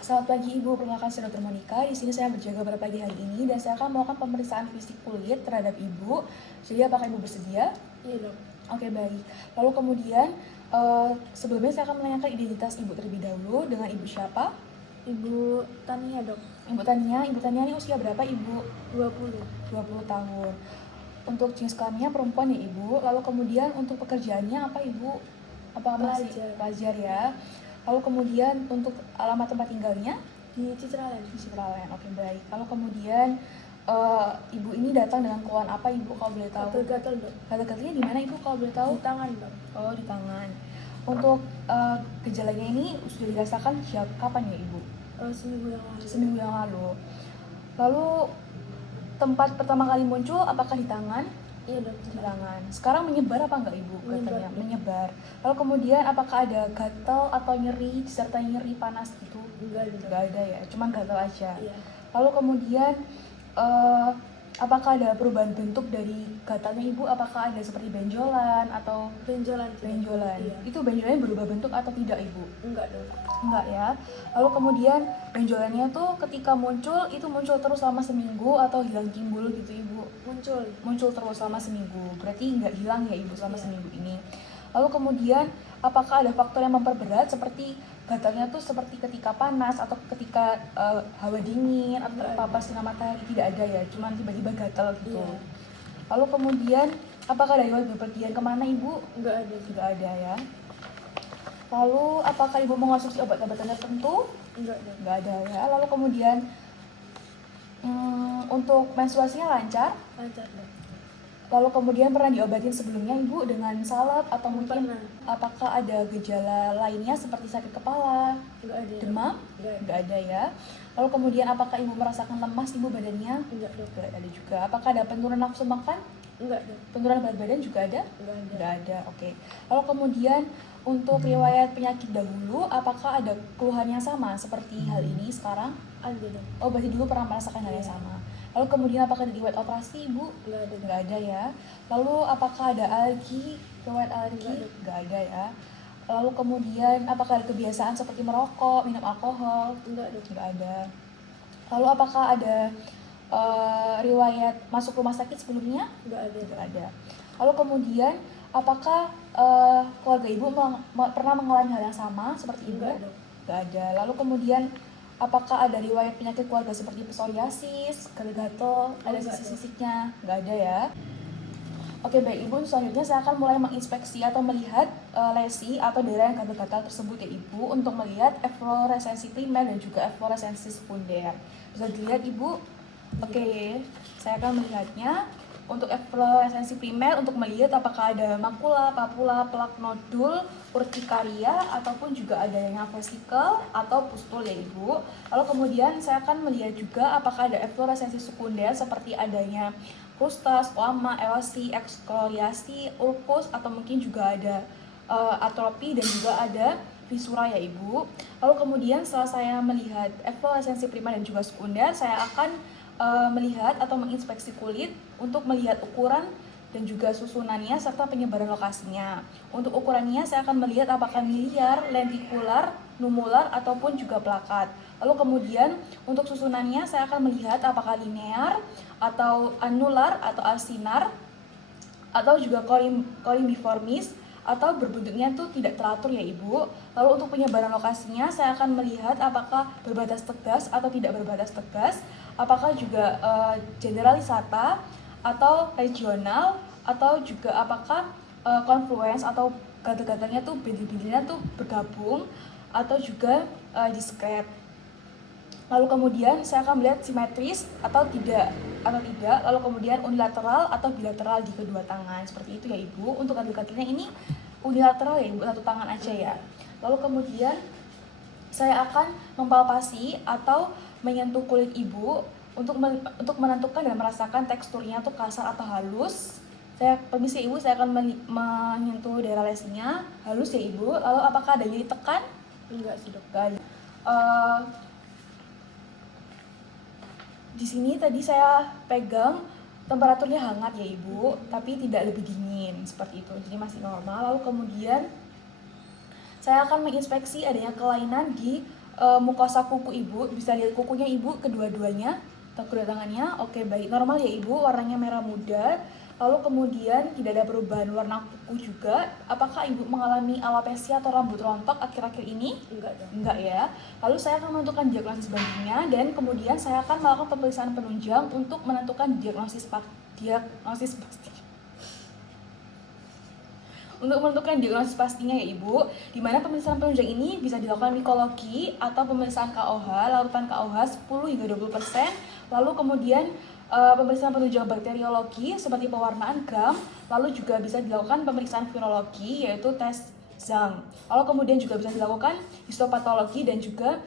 Selamat pagi Ibu, perkenalkan saya Dr. Monica. Di sini saya berjaga pada pagi hari ini dan saya akan melakukan pemeriksaan fisik kulit terhadap Ibu. Jadi apakah Ibu bersedia? Iya dok. Oke, baik. Lalu kemudian sebelumnya saya akan menanyakan identitas Ibu terlebih dahulu. Dengan Ibu siapa? Ibu Tania dok. Ibu Tania. Ibu Tania ini usia berapa Ibu? 20. 20 tahun. Untuk jenis kelaminnya perempuan ya Ibu. Lalu kemudian untuk pekerjaannya apa Ibu? Apakah masih pelajar ya? Lalu kemudian untuk alamat tempat tinggalnya? Di Citraland. Di Citraland. Oke, baik. Lalu kemudian Ibu ini datang dengan keluhan apa Ibu kalau boleh tahu? Gatal-gatal dok. Gatal-gatalnya di mana Ibu kalau boleh tahu? Di tangan dok. Oh, di tangan. Untuk gejalanya ini sudah dirasakan kapan ya Ibu? Seminggu yang lalu. Seminggu yang lalu. Lalu tempat pertama kali muncul apakah di tangan? Iya dok. Di tangan. Sekarang menyebar apa enggak Ibu? Menyebar. Katanya menyebar. Lalu kemudian apakah ada gatal atau nyeri disertai nyeri panas gitu? Enggak ada ya, cuman gatal aja. Iya. Lalu kemudian apakah ada perubahan bentuk dari gatalnya Ibu? Apakah ada seperti benjolan atau benjolan? Iya. Itu benjolannya berubah bentuk atau tidak Ibu? Enggak dok. Enggak ya. Lalu kemudian benjolannya tuh ketika muncul itu muncul terus selama seminggu atau hilang timbul gitu Ibu? Muncul terus selama seminggu. Berarti nggak hilang ya Ibu selama seminggu ini. Lalu kemudian apakah ada faktor yang memperberat seperti gatalnya tuh seperti ketika panas atau ketika hawa dingin atau terpapar sinar matahari? Tidak ada ya, cuman tiba-tiba gatal gitu. Iya. Lalu kemudian apakah ada riwayat bepergian kemana Ibu? Enggak ada. Tidak ada ya. Lalu apakah Ibu mengonsumsi obat-obatan tertentu? Enggak ada ya. Lalu kemudian untuk menstruasinya lancar? Lancar dok. Lalu kemudian pernah diobatin sebelumnya Ibu dengan salep atau mungkin Pernah. apakah ada gejala lainnya seperti sakit kepala, Enggak ada. demam? Enggak ada ya. Lalu kemudian apakah Ibu merasakan lemas Ibu badannya? Enggak dok. Enggak ada juga. Apakah ada penurunan nafsu makan? Enggak dok. Penurunan berat badan juga ada? Enggak ada. Enggak ada. Oke. Lalu kemudian untuk riwayat penyakit dahulu, apakah ada keluhan yang sama seperti hal ini sekarang? Ada dok. Oh, berarti dulu pernah merasakan hal yang sama. Lalu kemudian apakah ada riwayat operasi Ibu? Enggak ada. Enggak ada ya. Lalu apakah ada alergi, riwayat alergi? Enggak ada ya. Lalu kemudian apakah ada kebiasaan seperti merokok, minum alkohol? Enggak dok. Enggak ada. Lalu apakah ada riwayat masuk rumah sakit sebelumnya? Enggak ada. Enggak ada. Lalu kemudian apakah keluarga Ibu pernah mengalami hal yang sama seperti Ibu? Enggak dok. Enggak ada. Lalu kemudian apakah ada riwayat penyakit keluarga seperti psoriasis, gatal-gatal, ada sisik-sisiknya? Enggak ada ya. Oke, baik Ibu, selanjutnya saya akan mulai menginspeksi atau melihat lesi atau daerah yang gatal-gatal tersebut ya Ibu, untuk melihat efloresensi primer dan juga efloresensi sekunder. Bisa dilihat Ibu? Oke, saya akan melihatnya. Untuk efloresensi primer, untuk melihat apakah ada makula, papula, plak nodul, urtikaria, ataupun juga ada yang vesikel atau pustul ya Ibu. Lalu kemudian saya akan melihat juga apakah ada efloresensi sekunder seperti adanya krusta, squama, eosi, ekskoriasi, ulkus, atau mungkin juga ada atropi dan juga ada visura ya Ibu. Lalu kemudian setelah saya melihat efloresensi primer dan juga sekunder, saya akan melihat atau menginspeksi kulit untuk melihat ukuran dan juga susunannya serta penyebaran lokasinya. Untuk ukurannya saya akan melihat apakah miliar, lentikular, numular, ataupun juga plakat. Lalu kemudian untuk susunannya saya akan melihat apakah linear atau anular atau arsinar atau juga kolimbiformis atau berbentuknya tuh tidak teratur ya Ibu. Lalu untuk penyebaran lokasinya saya akan melihat apakah berbatas tegas atau tidak berbatas tegas, apakah juga generalisata atau regional, atau juga apakah confluence atau gatal-gatalnya tuh bintik-bintiknya tuh bergabung atau juga diskret. Lalu kemudian saya akan melihat simetris atau tidak, lalu kemudian unilateral atau bilateral di kedua tangan. Seperti itu ya Ibu. Untuk gatal-gatalnya ini unilateral ya Ibu, satu tangan aja ya. Lalu kemudian saya akan mempalpasi atau menyentuh kulit Ibu untuk menentukan dan merasakan teksturnya tuh kasar atau halus. Saya permisi Ibu, saya akan menyentuh daerah lesinya, halus ya Ibu. Lalu apakah ada nyeri tekan? Enggak sih dok. Enggak ada. Di sini tadi saya pegang temperaturnya hangat ya Ibu, tapi tidak lebih dingin seperti itu, jadi masih normal. Lalu kemudian saya akan menginspeksi adanya kelainan di mukosa kuku ibu. Bisa lihat kukunya ibu kedua-duanya atau kedua tangannya. Oke, baik, normal ya ibu, warnanya merah muda. Lalu kemudian tidak ada perubahan warna kuku juga. Apakah ibu mengalami alopecia atau rambut rontok akhir-akhir ini? Enggak dong. Enggak ya. Lalu saya akan menentukan diagnosis bandingnya dan kemudian saya akan melakukan pemeriksaan penunjang untuk menentukan diagnosis pasti. Untuk menentukan diagnosis pastinya ya ibu, di mana pemeriksaan penunjang ini bisa dilakukan mikologi atau pemeriksaan KOH, larutan KOH 10 hingga 20%, lalu kemudian pemeriksaan penunjang bakteriologi seperti pewarnaan gram, lalu juga bisa dilakukan pemeriksaan virologi yaitu tes Zhang. Lalu kemudian juga bisa dilakukan histopatologi dan juga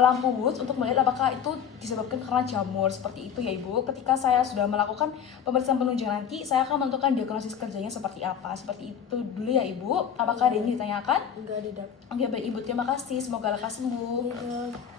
lampu Woods untuk melihat apakah itu disebabkan karena jamur, seperti itu ya ibu. Ketika saya sudah melakukan pemeriksaan penunjang nanti, saya akan menentukan diagnosis kerjanya seperti apa. Seperti itu dulu ya ibu. Apakah ada yang ditanyakan? Enggak ada dok. Oke baik ibu, terima kasih, semoga lekas sembuh. Iya, Dok.